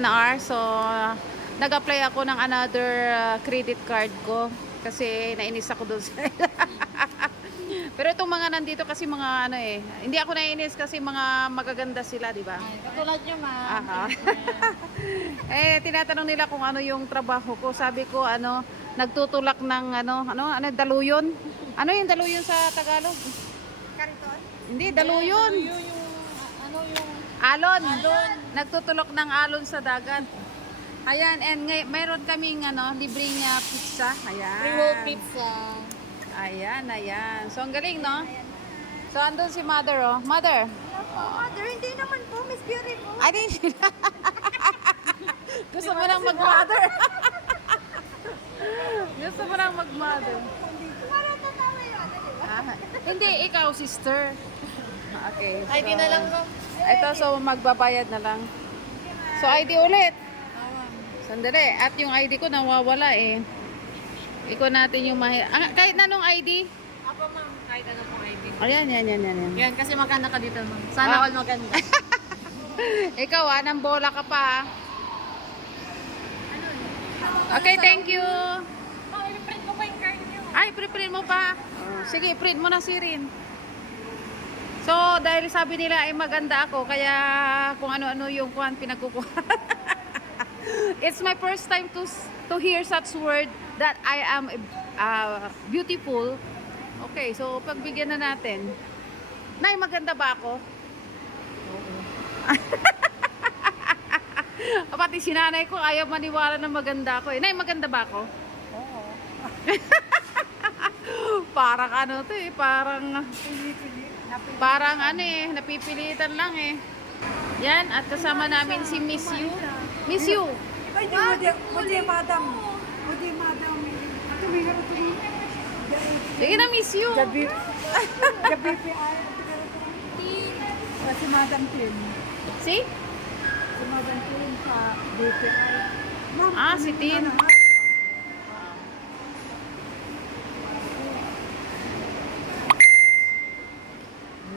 So nag-apply ako ng another credit card ko kasi nainis ako doon sa pero itong mga nandito kasi mga ano hindi ako nainis kasi mga magaganda sila, di ba? Katulad nyo, ma'am. Aha. Tinatanong nila kung ano yung trabaho ko. Sabi ko nagtutulak ng ano daluyon. Ano yung daluyon sa Tagalog? Kariton? Hindi, daluyon. Yung Alon. Alon. Nagtutulok ng alon sa dagat. Ayan, and mayroon kaming libreng pizza. Ayan. Pre-roll pizza. Ayan. So, ang galing, no? So, andun si Mother, oh. Mother. Mother, hindi naman po, Miss Beautiful. I didn't. Gusto mo nang mag-mother. Gusto mo nang mag-mother. Parang tatawa yun, di ba? Hindi, ikaw, sister. Okay. ID na lang, ma'am. Ito, so magbabayad na lang. So, ID ulit. Sandali. At yung ID ko nawawala eh. Iko natin yung kahit na nung ID. Ako, ma'am, kahit ano pong ID. Ayan. Yan, kasi maganda ka dito, ma'am. Sana all maganda. Ikaw nang bola ka pa. Okay, thank you. Ma'am, i-print mo pa yung card niyo. Ay, pre-print mo pa. Sige, print mo na si Rin. So, dahil sabi nila ay maganda ako, kaya kung ano-ano yung kuhan pinagkukuha. It's my first time to hear such word that I am beautiful. Okay, so pagbigyan na natin. Nay, maganda ba ako? Oo. Pati si nanay ko ayaw maniwala na maganda ako. Nay, maganda ba ako? Oo. Parang ano to parang napipilitan lang eh. Yan, at kasama namin si Miss You. Miss You. Ay, di madam. Hindi, madam. Ito may harap ito. Sige na, Miss You. Gabi PI. Si Madam Kim. Si? Si Madam Kim sa BPI. Ma'am, Si Tin.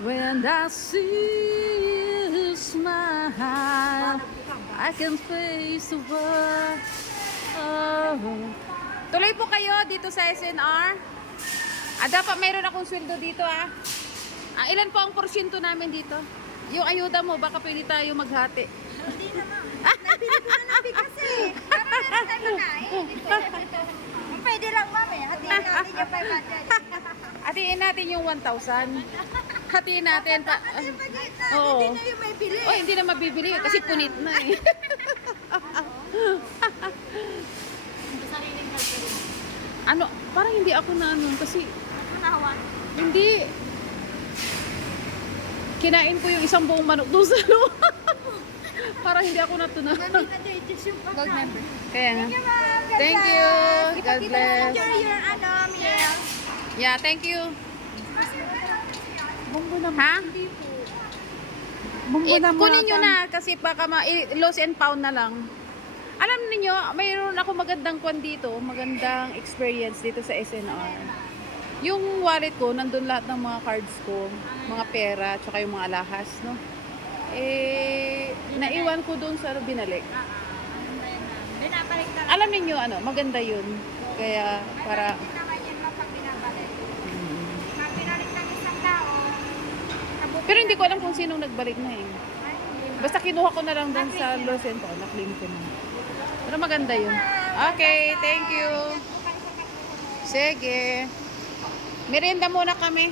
When I see you smile, I can face the world. Oh. Tuloy po kayo dito sa SNR. Dapat mayroon akong sweldo dito ilan po ang porsyento namin dito? Yung ayuda mo, baka pwede tayo maghati. Hindi na, ma'am. Nabili ko na ng bigas eh. Para meron tayo makain. Pwede lang, ma'am eh. Hatiin natin yung 500. Hatiin natin yung 1,000. Hatiin natin. Oo. Hindi na yung may bili. Oh, hindi na mabibili kasi punit na eh. Sariling kalsari. Parang hindi ako na kasi Nahawan. hindi. Kinain ko yung isang buong manok doon sa loob. Para hindi ako natunaw. Na-digest yung Gold member. Kaya nga. Thank you, ma'am. God Thank bless. you. God Kita-kita bless. na enjoy your meal. Yeah, thank you. Bumbo naman. Ha? Bumbo naman. Kunin nyo na kasi baka lost and found na lang. Alam niyo, mayroon ako magandang magandang experience dito sa SNR. Yung wallet ko, nandun lahat ng mga cards ko, mga pera, tsaka yung mga alahas, no? Naiwan ko doon sa binalik. Binabalik na. Alam niyo maganda yun. Kaya para Hindi naman yan mapag binabalik. Pag binalik ng isang tao, pero hindi ko alam kung sinong nagbalik na eh. Basta kinuha ko na lang doon sa lost and found, na-claim ko na. Pero maganda yun. Okay, thank you. Sige. Merienda muna kami.